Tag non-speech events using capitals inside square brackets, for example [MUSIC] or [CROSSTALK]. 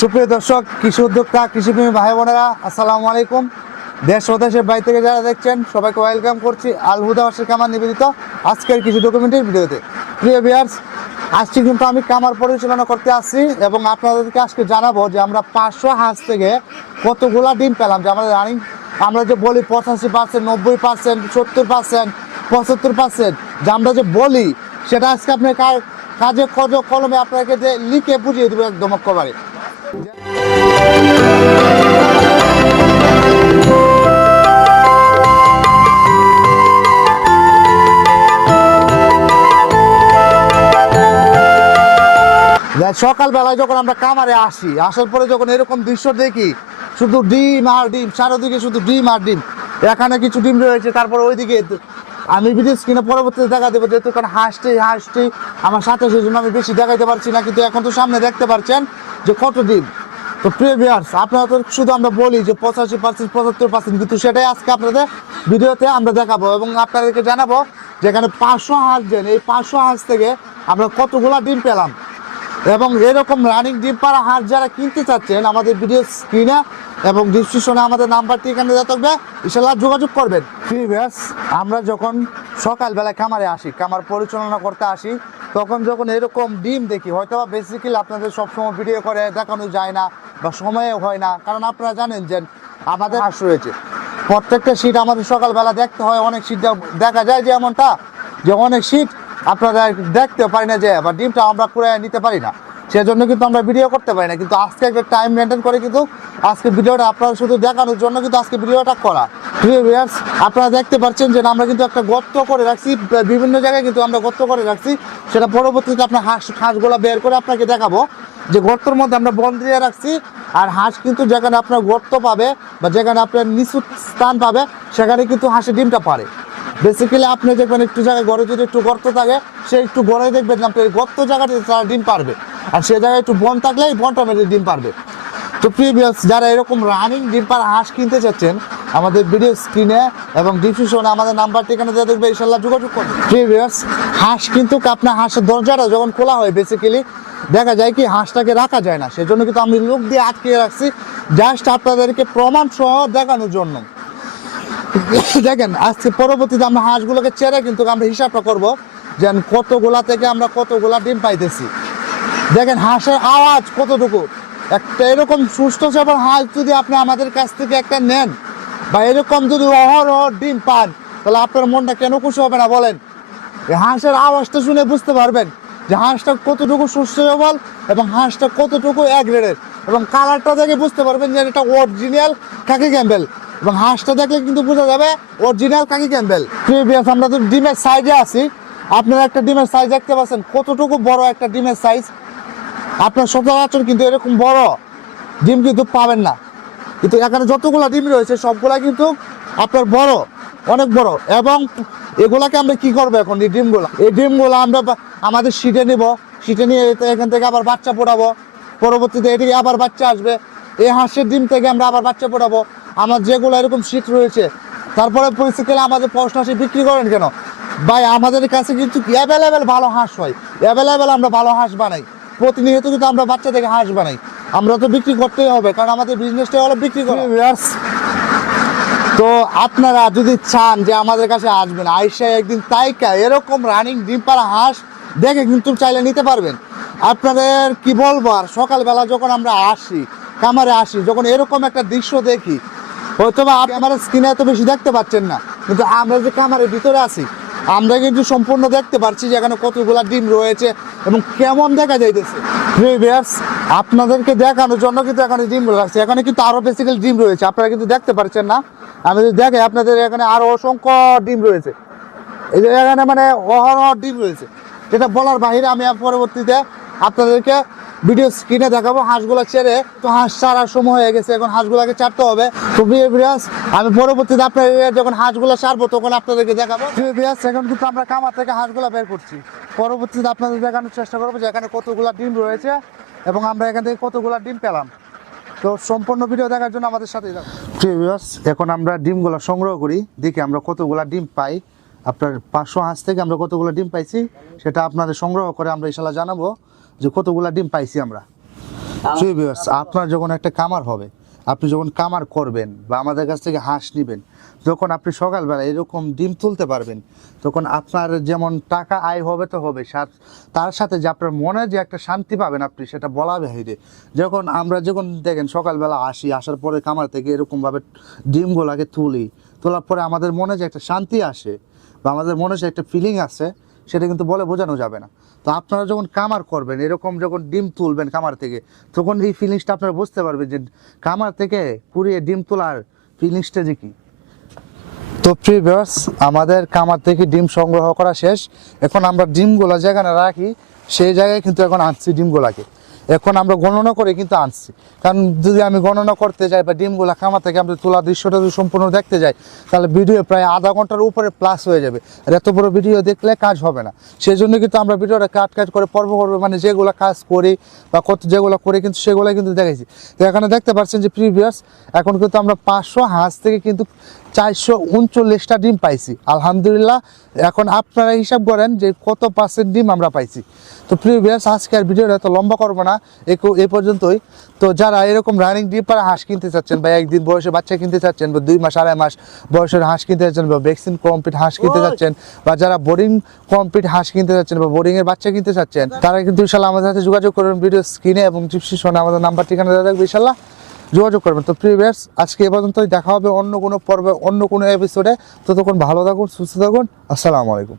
সুপ্রিয় দর্শক, কৃষি উদ্যোক্তা, কৃষিপ্রেমী ভাই বোনেরা, আসসালামু আলাইকুম। দেশ ও দেশের বাইরে থেকে যারা দেখছেন, সবাইকে ওয়েলকাম করছি আল হুদা হাসের কামার নিবেদিত আজকের কৃষি ডকুমেন্টের ভিডিওতে। প্রিয় বিয়ার্স আজকে কিন্তু আমি কামার পরিচালনা করতে আসছি এবং আপনাদেরকে আজকে জানাব যে আমরা পাঁচশো হাঁস থেকে কতগুলা ডিম পেলাম, যে আমাদের রানিং আমরা যে বলি পঁচাশি পার্সেন্ট নব্বই পার্সেন্ট সত্তর পার্সেন্ট পঁচাত্তর পার্সেন্ট যে আমরা যে বলি, সেটা আজকে আপনার কাজে কলমে আপনাকে যে লিখে বুঝিয়ে দেবো একদম একেবারে সকালবেলায় যখন আমরা কামারে আসি, আসার পরে যখন এরকম দৃশ্য দেখি, শুধু ডিম আর ডিম, চারোদিকে শুধু ডিম আর ডিম। এখানে কিছু ডিম রয়েছে, তারপর ওইদিকে আমি বিদেশ স্ক্রিনে পরবর্তীতে দেখা দেবো, যেহেতু কারণ হাঁসটি হাঁসটি আমার সাথে সেই জন্য আমি বেশি দেখাইতে পারছি না, কিন্তু এখন তো সামনে দেখতে পারছেন যে কত ডিম তো প্রিয় ভিউয়ার্স আপনারা তো শুধু আমরা বলি যে পঁচাশি পার্সেন্ট পঁচাত্তর পার্সেন্ট কিন্তু সেটাই আজকে আপনাদের ভিডিওতে আমরা দেখাবো এবং আপনাদেরকে জানাব যেখানে পাঁচশো হাঁস দেন। এই পাঁচশো হাঁস থেকে আমরা কতগুলা ডিম পেলাম? এবং এরকম রানিং ডিম পাড়া হাঁস যারা কিনতে চাচ্ছেন আমাদের ভিডিও স্ক্রিনে এবং ডিসক্রিপশনে আমাদের নাম্বারটি এখানে দেওয়া থাকবে। ইনশাল্লাহ যোগাযোগ করবেন। প্রিভিয়াস আমরা যখন সকালবেলা খামারে আসি খামার পরিচালনা করতে আসি তখন যখন এরকম ডিম দেখি হয়তো বা বেসিক্যালি আপনাদের সবসময় ভিডিও করে দেখানো যায় না বা সময়ে হয় না। কারণ আপনারা জানেন যে আমাদের হাঁস রয়েছে। প্রত্যেকটা শীত আমাদের সকালবেলা দেখতে হয় অনেক শীত দেখা যায় যে এমনটা যে অনেক শীত আপনারা দেখতে পারি না যে, বা ডিমটা আমরা করে নিতে পারি না। সেজন্য কিন্তু আমরা ভিডিও করতে পারি না। কিন্তু আজকে একটা টাইম মেনটেন করে কিন্তু আজকে ভিডিওটা আপনারা শুধু দেখানোর জন্য কিন্তু আজকে ভিডিওটা করা। ভিউয়ার্স আপনারা দেখতে পাচ্ছেন যে, আমরা কিন্তু একটা গর্ত করে রাখছি। বিভিন্ন জায়গায় কিন্তু আমরা গর্ত করে রাখছি। সেটা পরবর্তীতে আপনার হাঁস, হাঁসগুলো বের করে আপনাকে দেখাবো। যে গর্তের মধ্যে আমরা বন দিয়ে রাখছি। আর হাঁস কিন্তু যেখানে আপনার গর্ত পাবে বা যেখানে আপনার নিচু স্থান পাবে, সেখানে কিন্তু হাঁসের ডিমটা পারে। বেসিক্যালি আপনি দেখবেন একটু জায়গায় ঘরে যদি একটু গর্ত থাকে, সে একটু ঘরে দেখবেন আপনি গর্ত জায়গাতে তারা ডিম পারবে। আর সে জায়গায় একটু বন থাকলে এই বনটা মেরে ডিম পারবে। তো প্রিভিয়াস যারা এরকম রানিং ডিম পার হাঁস কিনতে চাচ্ছেন, আমাদের ভিডিও স্ক্রিনে এবং ডিসক্রিপশনে আমাদের নাম্বারটি এখানে দেওয়া দেখবে ইনশাল্লাহ যোগাযোগ করবে প্রিভিয়াস হাঁস কিন্তু আপনার হাঁসের দরজাটা যখন খোলা হয় বেসিক্যালি দেখা যায় কি হাঁসটাকে রাখা যায় না। সেজন্য কিন্তু আমি লোক দিয়ে আটকে রাখছি জাস্ট আপনাদেরকে প্রমাণ সহ দেখানোর জন্য। [LAUGHS] দেখেন, আজকে পরবর্তীতে আমরা হাঁসগুলোকে চেড়ে কিন্তু আমরা হিসাবটা করব যে কতগুলা থেকে আমরা কতগুলা ডিম পাইতেছি। দেখেন, হাঁসের আওয়াজ কতটুকু? একটা এরকম সুস্থ সবল হাঁস যদি আপনি আমাদের কাছ থেকে একটা নেন বা এরকম যদি অহরহ ডিম পান, তাহলে আপনার মনটা কেন খুশি হবে না বলেন? হাঁসের আওয়াজটা শুনে বুঝতে পারবেন যে হাঁসটা কতটুকু সুস্থ সবল এবং হাঁসটা কতটুকু এক গ্রেডের এবং কালারটা দেখে বুঝতে পারবেন যে এটা অরিজিনাল কাকি ক্যাম্বেল। এবং হাঁসটা দেখলে কিন্তু বোঝা যাবে অরিজিনাল কাকি ক্যাম্বেল। প্রিভিয়াস আমরা তো ডিমের সাইজে আছি। আপনারা একটা ডিমের সাইজ দেখতে পাচ্ছেন, কতটুকু বড় একটা ডিমের সাইজ আপনার সচরাচর কিন্তু এরকম বড় ডিম কিন্তু পাবেন না। কিন্তু এখানে যতগুলো ডিম রয়েছে, সবগুলা কিন্তু আপনার বড়, অনেক বড়। এবং এগুলাকে আমরা কি করব এখন, এই ডিমগুলো? এই ডিমগুলো আমরা আমাদের শীটে নিব। শীটে নিয়ে এখান থেকে আবার বাচ্চা ফোটাবো পরবর্তীতে এদিকে আবার বাচ্চা আসবে। এই হাঁসের ডিম থেকে আমরা আবার বাচ্চা ফোটাবো আমার যেগুলো এরকম শীত রয়েছে তারপরে পরিস্থিতিতে আমাদের প্রশ্ন আসে বিক্রি করেন কেন? ভাই আমাদের কাছে কিন্তু অ্যাভেলেবেল ভালো হাঁস হয়? অ্যাভেলেবেল আমরা ভালো হাঁস বানাই। প্রতিনিয়ত কিন্তু আমরা বাচ্চা থেকে হাঁস বানাই। আমরা তো বিক্রি করতেই হবে কারণ আমাদের বিজনেসটা হলো বিক্রি করা। তো আপনারা যদি চান যে আমাদের কাছে আসবেন আইসা একদিন তাইকা এরকম রানিং ডিম পাড়া হাঁস দেখে কিন্তু চাইলে নিতে পারবেন। আপনাদের কি বলব আর সকালবেলা যখন আমরা আসি কামারে আসি, যখন এরকম একটা দৃশ্য দেখি হয়তো বা আমার স্ক্রিনে এত বেশি দেখতে পাচ্ছেন না, কিন্তু আমরা যে কামারের ভিতরে আছি, আমরা কিন্তু সম্পূর্ণ দেখতে পাচ্ছি যে এখানে কতগুলা ডিম রয়েছে এবং কেমন দেখা যাইতেছে। আপনাদেরকে দেখানোর জন্য কিন্তু এখানে ডিম রাখছে এখানে কিন্তু আরও বেসিক্যালি ডিম রয়েছে, আপনারা কিন্তু দেখতে পাচ্ছেন না। আমি যদি দেখে আপনাদের এখানে আরও অসংখ্য ডিম রয়েছে। এই যে এখানে মানে অহরহ ডিম রয়েছে। যেটা বলার বাহিরে আমি পরবর্তীতে আপনাদেরকে ভিডিও স্ক্রিনে দেখাবো হাঁসগুলো ছেড়ে। তো হাঁস ছাড়ার সময় হয়ে গেছে, এখন হাঁসগুলোকে ছাড়তে হবে। তো বিয়াস আমি পরবর্তীতে আপনার যখন হাঁসগুলো ছাড়বো, তখন আপনাদেরকে দেখাবো। বিয়াস এখন কিন্তু আমরা কামার থেকে হাঁসগুলো বের করছি। পরবর্তীতে আপনাদের দেখানোর চেষ্টা করব যে এখানে কতগুলা ডিম রয়েছে এবং আমরা এখান থেকে কতগুলা ডিম পেলাম। তো সম্পূর্ণ ভিডিও দেখার জন্য আমাদের সাথেই থাকুন। প্রিভিয়াস এখন আমরা ডিমগুলো সংগ্রহ করি। দেখি আমরা কতগুলা ডিম পাই। আপনার পাঁচশো হাঁস থেকে আমরা কতগুলো ডিম পাইছি, সেটা আপনাদের সংগ্রহ করে আমরা ইনশাল্লাহ জানাব। যে কতগুলা ডিম পাইছি আমরা। আপনার যখন একটা কামার হবে আপনি যখন কামার করবেন বা আমাদের কাছ থেকে হাঁস নেবেন যখন আপনি সকালবেলা এরকম ডিম তুলতে পারবেন তখন আপনার যেমন টাকা আয় হবে তো হবে তার সাথে যে আপনার মনে যে একটা শান্তি পাবেন আপনি সেটা বলা বাহিরে। যখন আমরা যখন দেখেন সকালবেলা আসি আসার পরে কামার থেকে এরকমভাবে ডিমগুলোকে তুলি তোলার পরে আমাদের মনে যে একটা শান্তি আসে বা আমাদের মনে যে একটা ফিলিং আছে সেটা কিন্তু বলে বোঝানো যাবে না। তো আপনারা যখন কামার করবেন, এরকম যখন ডিম তুলবেন কামার থেকে, তখন এই ফিলিংসটা আপনারা বুঝতে পারবেন যে কামার থেকে কুড়িয়ে ডিম তোলার ফিলিংসটা যে কী। তো প্রিভিয়াস আমাদের কামার থেকে ডিম সংগ্রহ করা শেষ। এখন আমরা ডিমগুলো যেখানে রাখি, সেই জায়গায় কিন্তু এখন আনছি ডিমগুলাকে। এখন আমরা গণনা করে কিন্তু আনছি। কারণ যদি আমি গণনা করতে যাই বা ডিমগুলা খামা থেকে আমরা তোলা দৃশ্যটা যদি সম্পূর্ণ দেখতে যাই, তাহলে ভিডিও প্রায় আধা ঘণ্টার উপরে প্লাস হয়ে যাবে। আর এত বড় ভিডিও দেখলে কাজ হবে না। সেই জন্য কিন্তু আমরা ভিডিওটা কাট কাট করে পর্ব করব মানে যেগুলো কাজ করি বা কত যেগুলো করি কিন্তু সেগুলো কিন্তু দেখেছি তো এখানে দেখতে পাচ্ছেন যে প্রিভিয়াস এখন কিন্তু আমরা পাঁচশো হাঁস থেকে কিন্তু চারশো উনচল্লিশটা ডিম পাইছি। আলহামদুলিল্লাহ, এখন আপনারা হিসাব করেন যে কত পার্সেন্ট ডিম আমরা পাইছি। তো প্রিভিয়াস আজকে আর ভিডিওটা এত লম্বা করব না। এ পর্যন্তই। তো যারা এরকম রানিং ডিম পাড়া হাঁস কিনতে চাচ্ছেন বা একদিন বয়সে বাচ্চা কিনতে চাচ্ছেন বা দুই মাস আড়াই মাস বয়সের হাঁস কিনতে চাচ্ছেন বা ভ্যাকসিন কমপ্লিট হাঁস কিনতে চাচ্ছেন বা যারা বোর্ডিং কমপ্লিট হাঁস কিনতে চাচ্ছেন বা বোর্ডিং এর বাচ্চা কিনতে চাচ্ছেন তারা কিন্তু ইনশাল্লাহ আমাদের সাথে যোগাযোগ করবেন ভিডিও স্ক্রিনে এবং ডিসক্রিপশনে আমাদের নাম্বার ঠিকানা দেওয়া থাকবে ইনশাল্লাহ যোগাযোগ করবেন। তো প্রিভিয়াস আজকে এ পর্যন্তই। দেখা হবে অন্য কোনো পর্বে অন্য কোনো এপিসোডে ততক্ষণ ভালো থাকুন সুস্থ থাকুন। আসসালামু আলাইকুম।